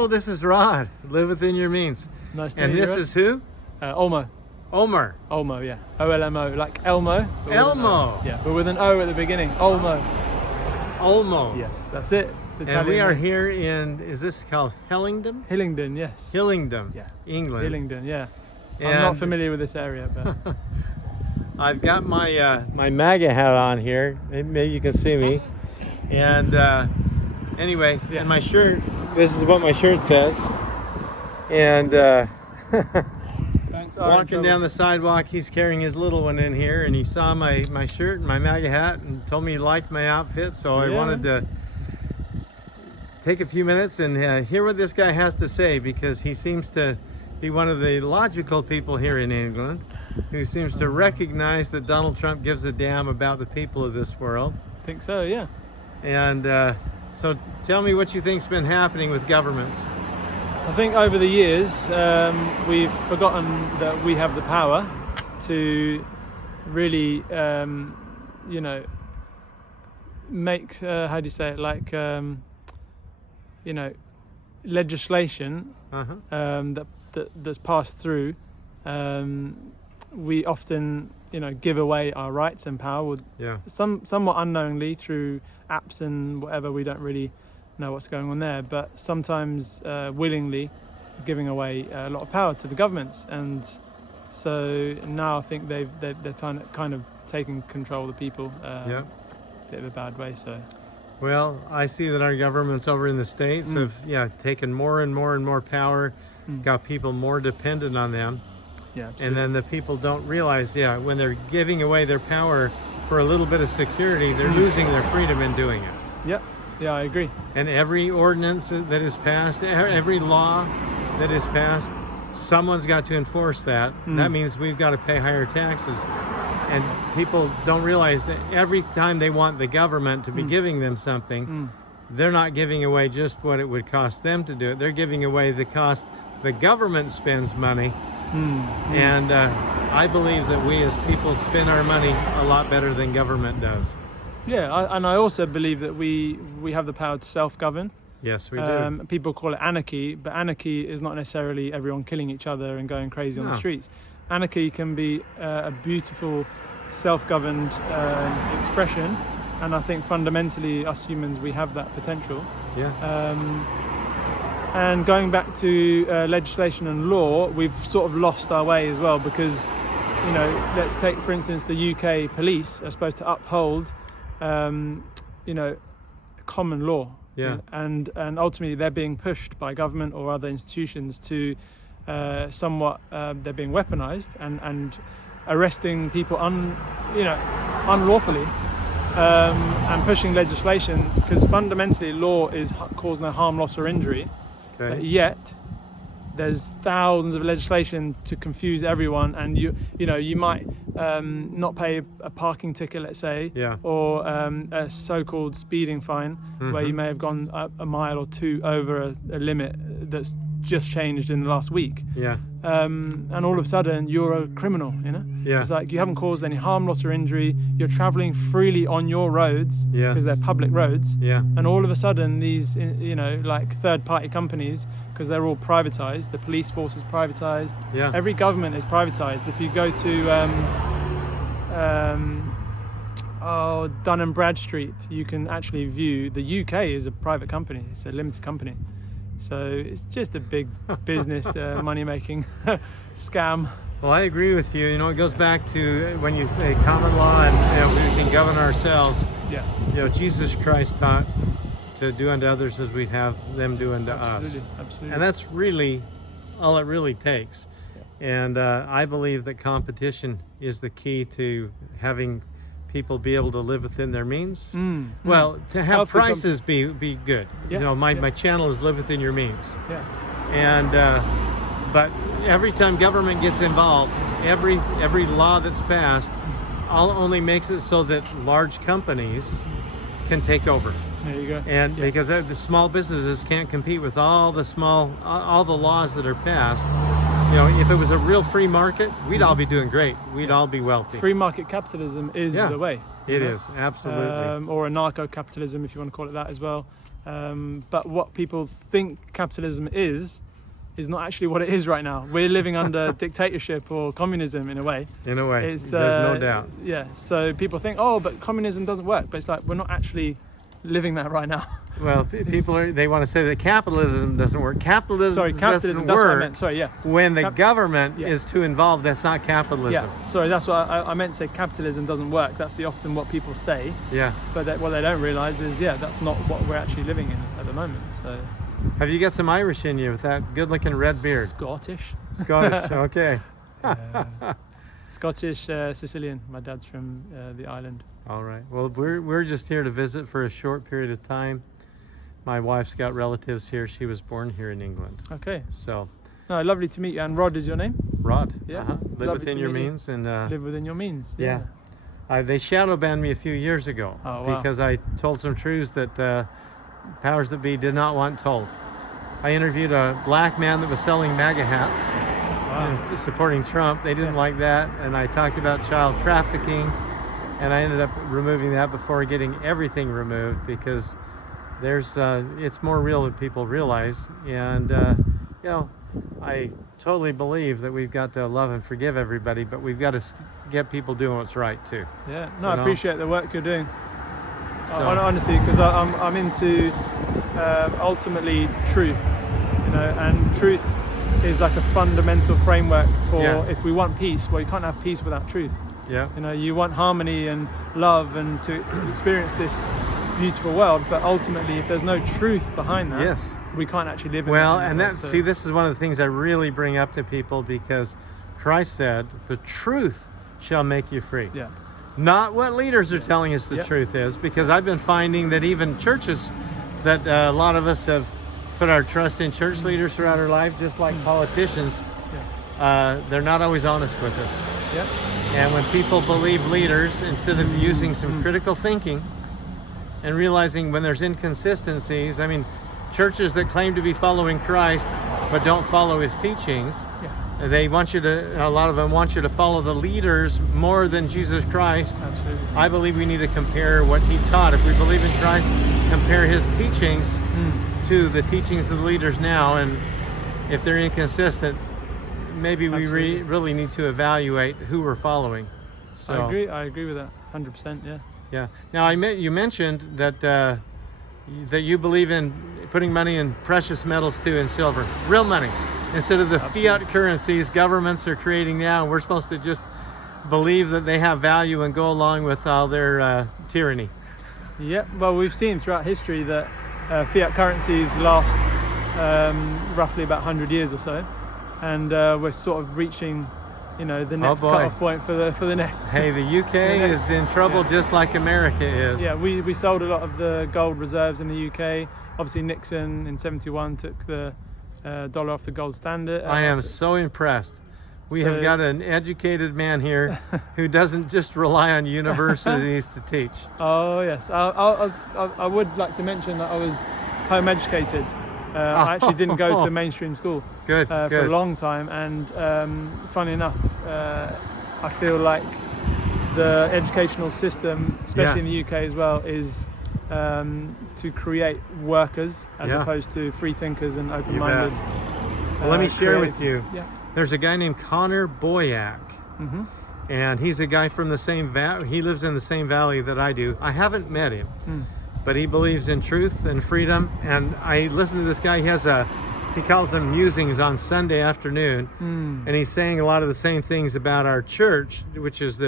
Oh, this is Rod. Live within your means. Nice to And meet you. this is who? Olmo. Omar. Olmo, yeah. O-L-M-O, like Elmo. but with an O. Elmo. Yeah, but with an O at the beginning. Olmo. Olmo. Yes, that's it. It's Italian. And we are name. here in, is this called Hillingdon? Hillingdon, yes. Hillingdon, Yeah. England. Hillingdon, yeah. I'm And not familiar with this area, but I've got my my MAGA hat on here. Maybe you can see me. And anyway, Yeah. and my shirt, this is what my shirt says. And thanks. walking down the sidewalk, he's carrying his little one in here, and he saw my shirt and my MAGA hat and told me he liked my outfit, so I wanted to take a few minutes and hear what this guy has to say, because he seems to be one of the logical people here in England who seems to recognize that Donald Trump gives a damn about the people of this world. I think so, yeah. And so tell me what you think's been happening with governments. I think over the years, we've forgotten that we have the power to really, you know, make, how do you say it, like, you know, legislation that's passed through. We often, you know, give away our rights and power, somewhat unknowingly through apps and whatever. We don't really know what's going on there, but sometimes willingly giving away a lot of power to the governments. And so now I think they're kind of taking control of the people, bit of a bad way. So. Well, I see that our governments over in the States have taken more and more and more power, got people more dependent on them. Yeah, and then the people don't realize, when they're giving away their power for a little bit of security, they're losing their freedom in doing it. Yeah, I agree. And every ordinance that is passed, every law that is passed, someone's got to enforce that. That means we've got to pay higher taxes. And people don't realize that every time they want the government to be giving them something, they're not giving away just what it would cost them to do it. They're giving away the cost the government spends money. And I believe that we as people spend our money a lot better than government does. Yeah, and I also believe that we have the power to self-govern. Yes, we do. People call it anarchy, but anarchy is not necessarily everyone killing each other and going crazy on the streets. Anarchy can be a beautiful, self-governed expression, and I think fundamentally us humans, we have that potential. And going back to legislation and law, we've sort of lost our way as well, because, you know, let's take for instance the UK police are supposed to uphold, you know, common law. And ultimately they're being pushed by government or other institutions to somewhat they're being weaponized and arresting people unlawfully, and pushing legislation, because fundamentally law is cause no harm, loss or injury. Yet there's thousands of legislation to confuse everyone, and you might not pay a parking ticket, let's say, or a so-called speeding fine, where you may have gone a mile or two over a limit that's just changed in the last week. And all of a sudden you're a criminal, you know. It's like you haven't caused any harm, loss or injury. You're traveling freely on your roads because they're public roads. And all of a sudden these, you know, like third-party companies, because they're all privatized, the police force is privatized, every government is privatized. If you go to Dun and Bradstreet, you can actually view the UK is a private company. It's a limited company. So it's just a big business money-making scam. Well, I agree with you. You know, it goes back to when you say common law and we can govern ourselves. You know, Jesus Christ taught to do unto others as we'd have them do unto us. Absolutely. And that's really all it really takes. And I believe that competition is the key to having people be able to live within their means. Well, to have prices be good. You know, my channel is Live Within Your Means. And but every time government gets involved, every law that's passed only makes it so that large companies can take over. There you go. And because the small businesses can't compete with all the laws that are passed. You know, if it was a real free market, we'd all be doing great. We'd all be wealthy. Free market capitalism is the way. It is, absolutely. Or anarcho-capitalism, if you want to call it that as well. But what people think capitalism is not actually what it is right now. We're living under dictatorship or communism in a way. In a way, there's no doubt. Yeah, so people think, oh, but communism doesn't work. But it's like, we're not actually living that right now. Well, they want to say that capitalism doesn't work. Capitalism doesn't that's work what I meant. Sorry, yeah. When the government is too involved, that's not capitalism. Yeah, sorry, that's what I meant to say. Capitalism doesn't work. That's often what people say. Yeah. But what they don't realize is, that's not what we're actually living in at the moment. So. Have you got some Irish in you with that good-looking red beard? Scottish. Scottish, okay. Scottish, Sicilian. My dad's from the island. All right. Well, we're just here to visit for a short period of time. My wife's got relatives here. She was born here in England. Okay. So. No, lovely to meet you. And Rod is your name? Rod. Yeah. Live within your means and. Live within your means. Yeah. They shadow banned me a few years ago because I told some truths that powers that be did not want told. I interviewed a black man that was selling MAGA hats, supporting Trump. They didn't like that, and I talked about child trafficking, and I ended up removing that before getting everything removed because it's more real than people realize. And I totally believe that we've got to love and forgive everybody, but we've got to get people doing what's right too. Yeah, no, I appreciate the work you're doing. So, honestly, because I'm into ultimately truth, and truth is like a fundamental framework for if we want peace. Well, you can't have peace without truth. Yeah. You want harmony and love and to experience this beautiful world, but ultimately, if there's no truth behind that, we can't actually live in it. Well, and see, this is one of the things I really bring up to people because Christ said, "The truth shall make you free." Yeah. Not what leaders are telling us the truth is, because I've been finding that even churches, that a lot of us have put our trust in church leaders throughout our life, just like politicians, they're not always honest with us. Yeah. And when people believe leaders, instead of using some critical thinking and realizing when there's inconsistencies, I mean, churches that claim to be following Christ but don't follow his teachings, they want you to, a lot of them want you to follow the leaders more than Jesus Christ. Absolutely. I believe we need to compare what he taught. If we believe in Christ, compare his teachings to the teachings of the leaders now. And if they're inconsistent, maybe we really need to evaluate who we're following. So I agree with that 100%. Yeah. Yeah. Now you mentioned that you believe in putting money in precious metals too, in silver, real money. Instead of the fiat currencies governments are creating now, we're supposed to just believe that they have value and go along with all their tyranny. Yeah, well, we've seen throughout history that fiat currencies last roughly about 100 years or so, and we're sort of reaching, the next cut-off point for the next. Hey, the UK is in trouble just like America is. Yeah, we sold a lot of the gold reserves in the UK. Obviously, Nixon in '71 took the dollar off the gold standard. I am so impressed. We have got an educated man here who doesn't just rely on universities to teach. Oh yes, I would like to mention that I was home educated. I actually didn't go to mainstream school for a long time, and funny enough, I feel like the educational system, especially in the UK as well, is to create workers as opposed to free thinkers and open-minded. Well, let me share with you. There's a guy named Connor Boyack, and he's a guy from the same valley. He lives in the same valley that I do. I haven't met him, but he believes in truth and freedom. And I listen to this guy. He calls them musings on Sunday afternoon, and he's saying a lot of the same things about our church, which is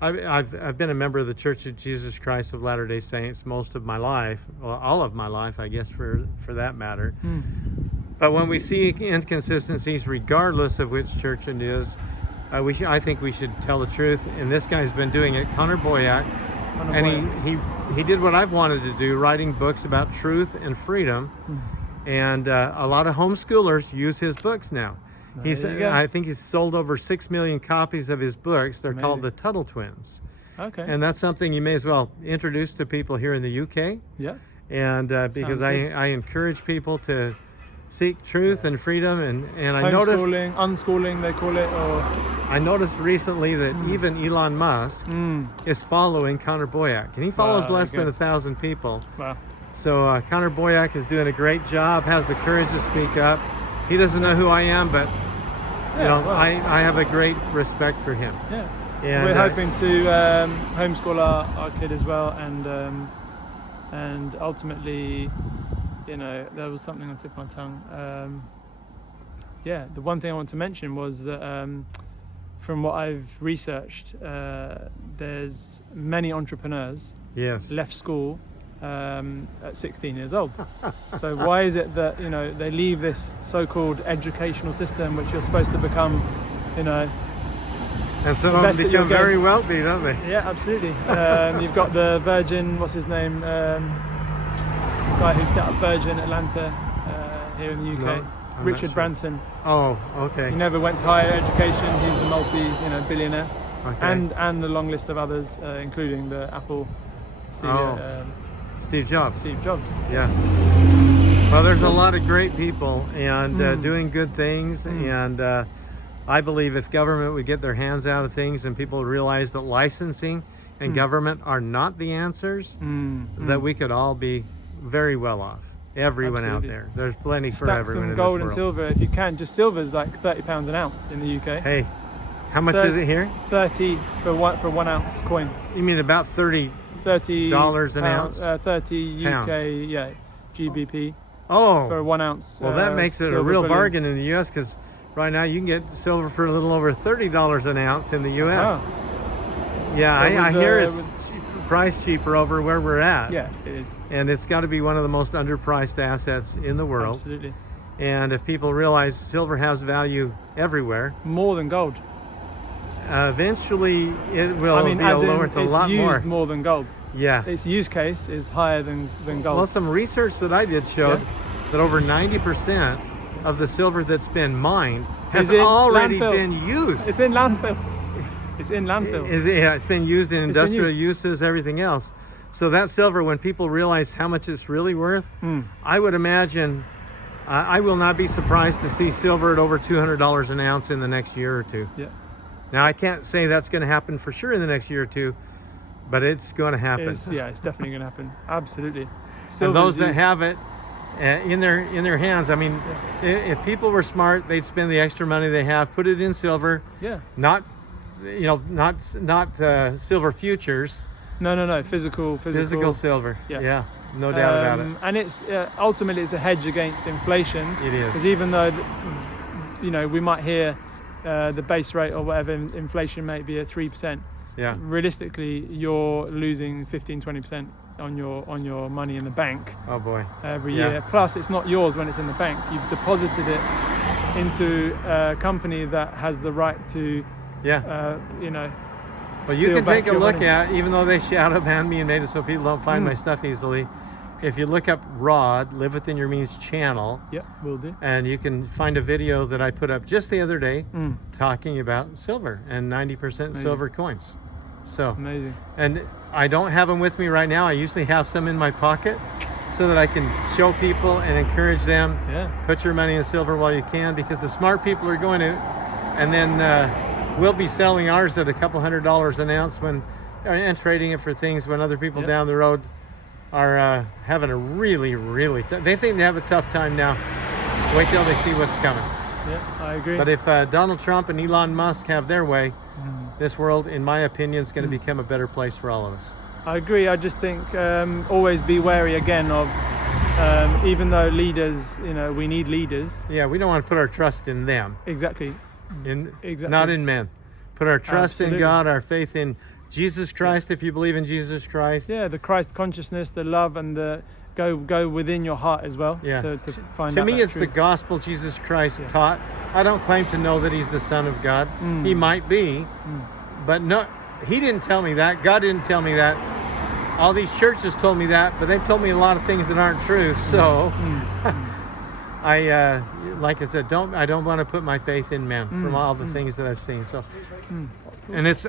I've been a member of the Church of Jesus Christ of Latter-day Saints most of my life, well, all of my life, I guess, for that matter. But when we see inconsistencies, regardless of which church it is, I think we should tell the truth. And this guy's been doing it, Connor Boyack, and he did what I've wanted to do, writing books about truth and freedom. And a lot of homeschoolers use his books now. I think he's sold over 6 million copies of his books. They're called the Tuttle Twins. Okay. And that's something you may as well introduce to people here in the UK. Yeah. And because I encourage people to seek truth and freedom, and I noticed unschooling they call it, or I noticed recently that even Elon Musk is following Connor Boyack, and he follows less than 1,000 people. Wow. So Connor Boyack is doing a great job, has the courage to speak up. He doesn't know who I am, but I have a great respect for him. Yeah. And we're hoping to homeschool our kid as well, and ultimately, there was something on the tip of my tongue. The one thing I want to mention was that from what I've researched, there's many entrepreneurs left school at 16 years old. So why is it that they leave this so-called educational system, which you're supposed to become, and some of them become very wealthy, don't they? Yeah, absolutely. You've got the Virgin, what's his name, guy who set up Virgin Atlanta here in the UK. Richard Branson. Oh, okay. He never went to higher education. He's a multi-billionaire, and a long list of others, including the Apple CEO, Steve Jobs. Steve Jobs. Yeah. Well, there's a lot of great people and doing good things, and I believe if government would get their hands out of things and people realize that licensing and government are not the answers, that we could all be very well off. Everyone out there. There's plenty for everyone in this world. Gold and silver, if you can. Just silver's like £30 an ounce in the UK. Hey, how much is it here? 30 for 1 ounce coin. You mean about $30 an ounce? 30 UK, GBP. Oh, for 1 ounce. Well, that makes it a real bargain in the US, because right now you can get silver for a little over $30 an ounce in the US. Oh. Yeah, So I hear it's priced cheaper over where we're at. Yeah, it is. And it's got to be one of the most underpriced assets in the world. Absolutely. And if people realize silver has value everywhere, more than gold. Eventually it will be worth a lot more. It's used more than gold. Yeah. Its use case is higher than gold. Well, some research that I did showed that over 90% of the silver that's been mined has already been used. It's in landfill. It's in landfill. It's been used in industrial uses, everything else. So that silver, when people realize how much it's really worth, I would imagine, I will not be surprised to see silver at over $200 an ounce in the next year or two. Yeah. Now, I can't say that's going to happen for sure in the next year or two, but it's going to happen. It's definitely going to happen. Absolutely. And those that have it in their hands, I mean, if people were smart, they'd spend the extra money they have, put it in silver. Yeah. Not silver futures. No. Physical silver. Yeah. No doubt about it. And it's ultimately it's a hedge against inflation. It is. Because even though we might hear the base rate or whatever inflation may be at 3%. Yeah. Realistically, you're losing 15-20% on your money in the bank. Oh boy. Every year. Plus, it's not yours when it's in the bank. You've deposited it into a company that has the right to. Well, you can take a look at, even though they shadow banned me and made it so people don't find my stuff easily, if you look up Rod, Live Within Your Means channel. Yeah, will do. And you can find a video that I put up just the other day talking about silver and 90% silver coins. So amazing. And I don't have them with me right now. I usually have some in my pocket so that I can show people and encourage them. Put your money in silver while you can, because the smart people are going to, and then we'll be selling ours at a couple $100 an ounce and trading it for things when other people down the road are having a really they think they have a tough time now. Wait till they see what's coming. Yeah, I agree. But if Donald Trump and Elon Musk have their way, this world, in my opinion, is going to become a better place for all of us. I agree. I just think always be wary again of, even though leaders, we need leaders. Yeah, we don't want to put our trust in them. Exactly. Not in men. Put our trust in God, our faith in Jesus Christ, if you believe in Jesus Christ. Yeah, the Christ consciousness, the love, and the go within your heart as well. Yeah. To find to out me, it's truth. the gospel Jesus Christ taught. I don't claim to know that he's the Son of God. He might be, but no, he didn't tell me that. God didn't tell me that. All these churches told me that, but they've told me a lot of things that aren't true. So, like I said, I don't want to put my faith in men from all the things that I've seen. So, and it's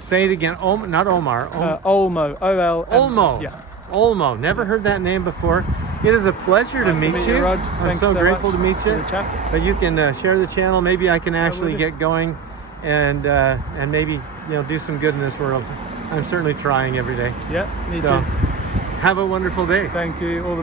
say it again. Not Omar. Olmo. Olmo. Yeah. Olmo. Never heard that name before. It is a pleasure to meet you. Rod. I'm so grateful to meet you. But you can share the channel. Maybe I can actually get going, and maybe do some good in this world. I'm certainly trying every day. Yeah, me too. Have a wonderful day. Thank you. All the